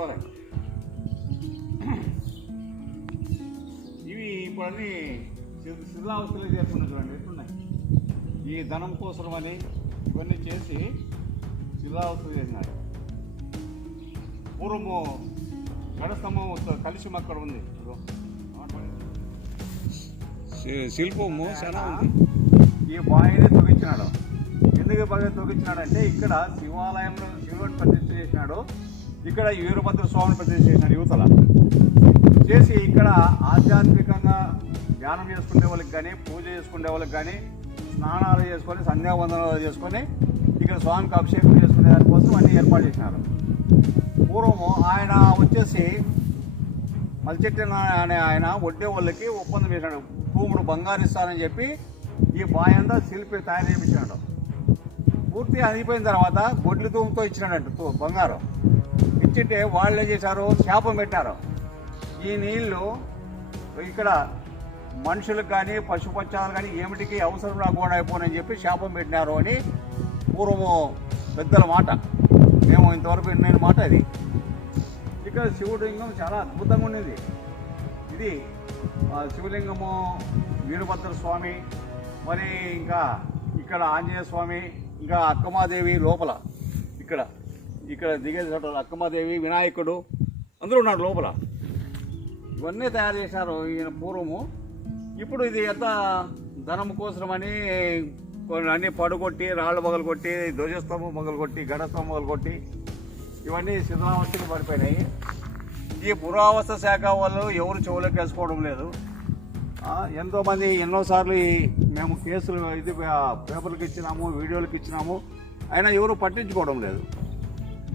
దేవాలయం. ఇవి ఇప్పుడు అన్నీ శిథిలావస్థలో చేరుకున్నాయి. చూడండి ఎట్లున్నాయి. ఈ ధనం కోసం అని ఇవన్నీ చేసి శిథిలావస్థలు చేసినారు. పూర్వము గడస్తంభం కలిసి అక్కడ ఉంది, శిల్పము చాలా ఉంది. ఈ బావిని తొలగించినాడు. ఎందుకు బాగా తొలగించినాడంటే ఇక్కడ శివాలయంలో శివుని ప్రతిష్ఠ చేసినాడు, ఇక్కడ వీరభద్ర స్వామిని ప్రతిష్ఠ చేసినాడు యువతల చేసి. ఇక్కడ ఆధ్యాత్మికంగా ధ్యానం చేసుకునే వాళ్ళకి కానీ, పూజ చేసుకునే వాళ్ళకి కానీ, స్నానాలు చేసుకొని సంధ్యావందనాలు చేసుకొని ఇక్కడ స్వామికి అభిషేకం చేసుకునే దానికోసం అన్నీ ఏర్పాటు చేసినారు. పూర్వము ఆయన వచ్చేసి మల్చెట్టి అనే ఆయన వడ్డే వాళ్ళకి ఒప్పందం చేసినాడు. భూముడు బంగారు ఇస్తానని చెప్పి ఈ బాయ్ అంతా శిల్పి తయారు చేయించినాడు. పూర్తిగా అయిపోయిన తర్వాత గొడ్లు తూముతో ఇచ్చినాడంట బంగారం. ఇచ్చింటే వాళ్ళు ఏం చేశారు, శాపం పెట్టారు. ఈ నీళ్లు ఇక్కడ మనుషులకు కానీ పశుపక్షాలు కానీ ఏమిటికి అవసరం రాకుండా అయిపోనని చెప్పి శాపం పెట్టినారు అని పూర్వము పెద్దల మాట. మేము ఇంతవరకు విన్న మాట అది. ఇక్కడ శివలింగం చాలా అద్భుతంగా ఉండేది. ఇది శివలింగము, వీరభద్ర స్వామి, మరి ఇంకా ఇక్కడ ఆంజనేయ స్వామి, ఇంకా అక్కమాదేవి లోపల ఇక్కడ ఇక్కడ దిగే చోట అక్కమాదేవి, వినాయకుడు అందరూ ఉన్నారు లోపల. ఇవన్నీ తయారు చేశారు ఈయన పూర్వము. ఇప్పుడు ఇది ఎంత ధనం కోసమని అన్నీ పడుకొట్టి, రాళ్ళు మొగలు కొట్టి, ధ్వజస్తంభం మొగలు కొట్టి, గడస్తంభం మొగలు కొట్టి ఇవన్నీ శిథిలావస్థకి పడిపోయినాయి. ఈ పురావస్తు శాఖ వాళ్ళు ఎవరు చెవులకు వేసుకోవడం లేదు. ఎంతోమంది ఎన్నోసార్లు మేము కేసులు ఇది పేపర్లకు ఇచ్చినాము, వీడియోలకు ఇచ్చినాము, అయినా ఎవరు పట్టించుకోవడం లేదు.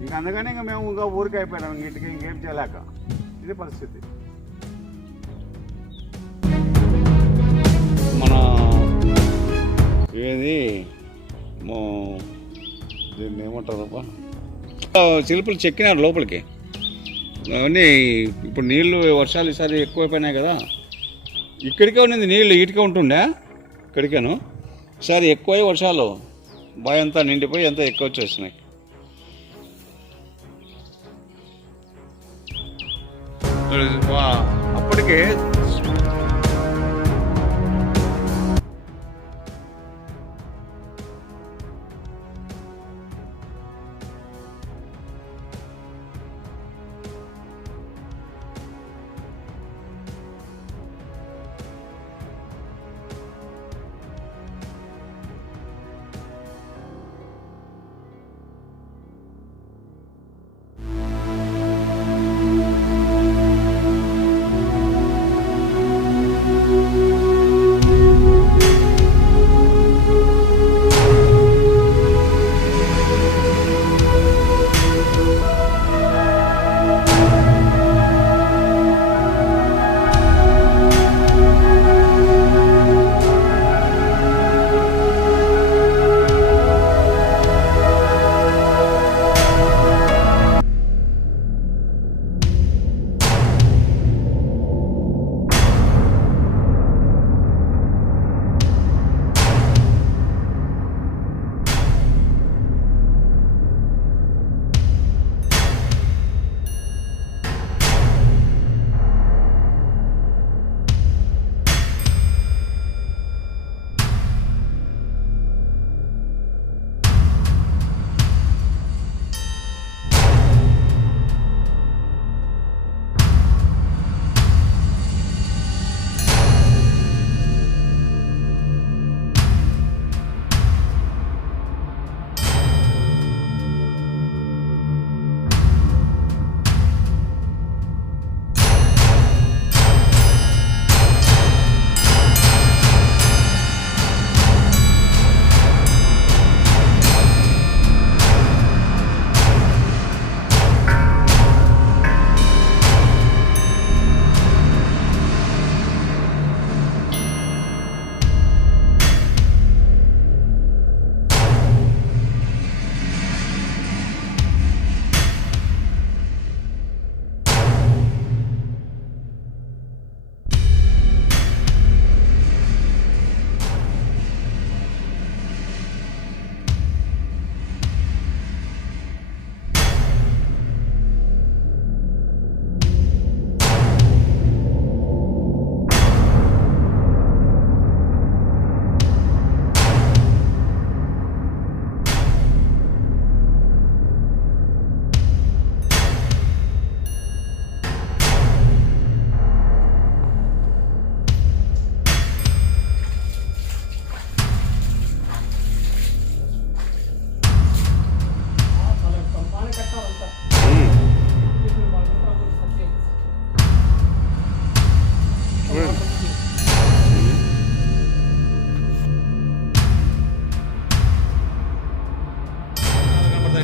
ఇంకా అందుకని ఇంకా మేము ఇంకా ఊరికి అయిపోయినాము, ఇంటికి ఇంకేం చేయలేక. ఇది పరిస్థితి. మన ఏది దీన్ని ఏమంటారబ్బా, శిల్పులు చెక్కినారు లోపలికి. అవన్నీ ఇప్పుడు నీళ్లు వర్షాలు ఈసారి ఎక్కువైపోయినాయి కదా. ఇక్కడికే ఉన్నది నీళ్ళు, ఇటుకే ఉంటుండే ఇక్కడికేను. ఈసారి ఎక్కువై వర్షాలు బావి అంతా నిండిపోయి అంతా ఎక్కువ వచ్చేస్తున్నాయి. అప్పటికే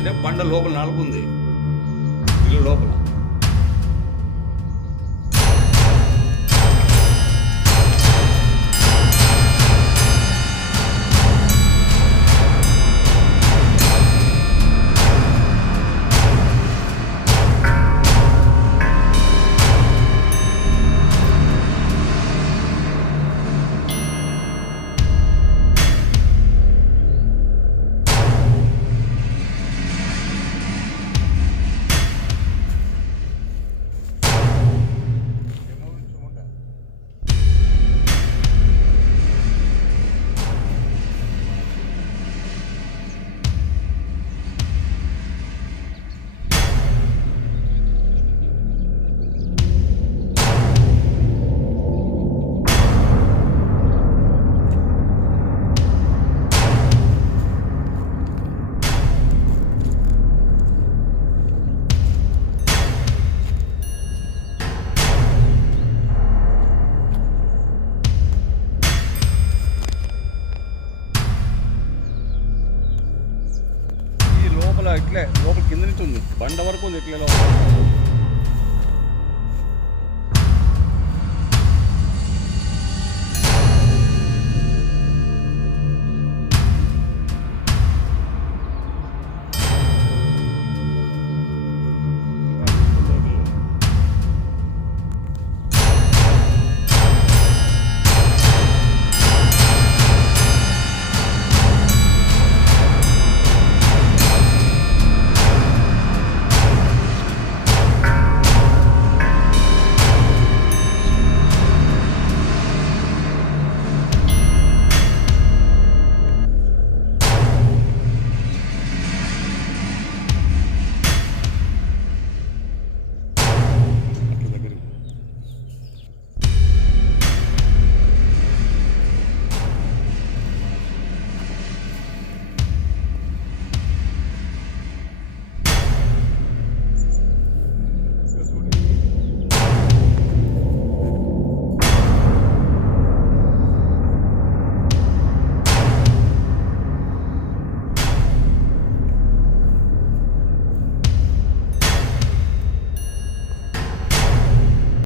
ఏంటంటే బండ లోపల నలుపుంది ఇల్లు లోపల. ఇట్లే లోపల కింద నుంచి ఉంది బండ వరకు ఉంది ఇట్లే లోపల.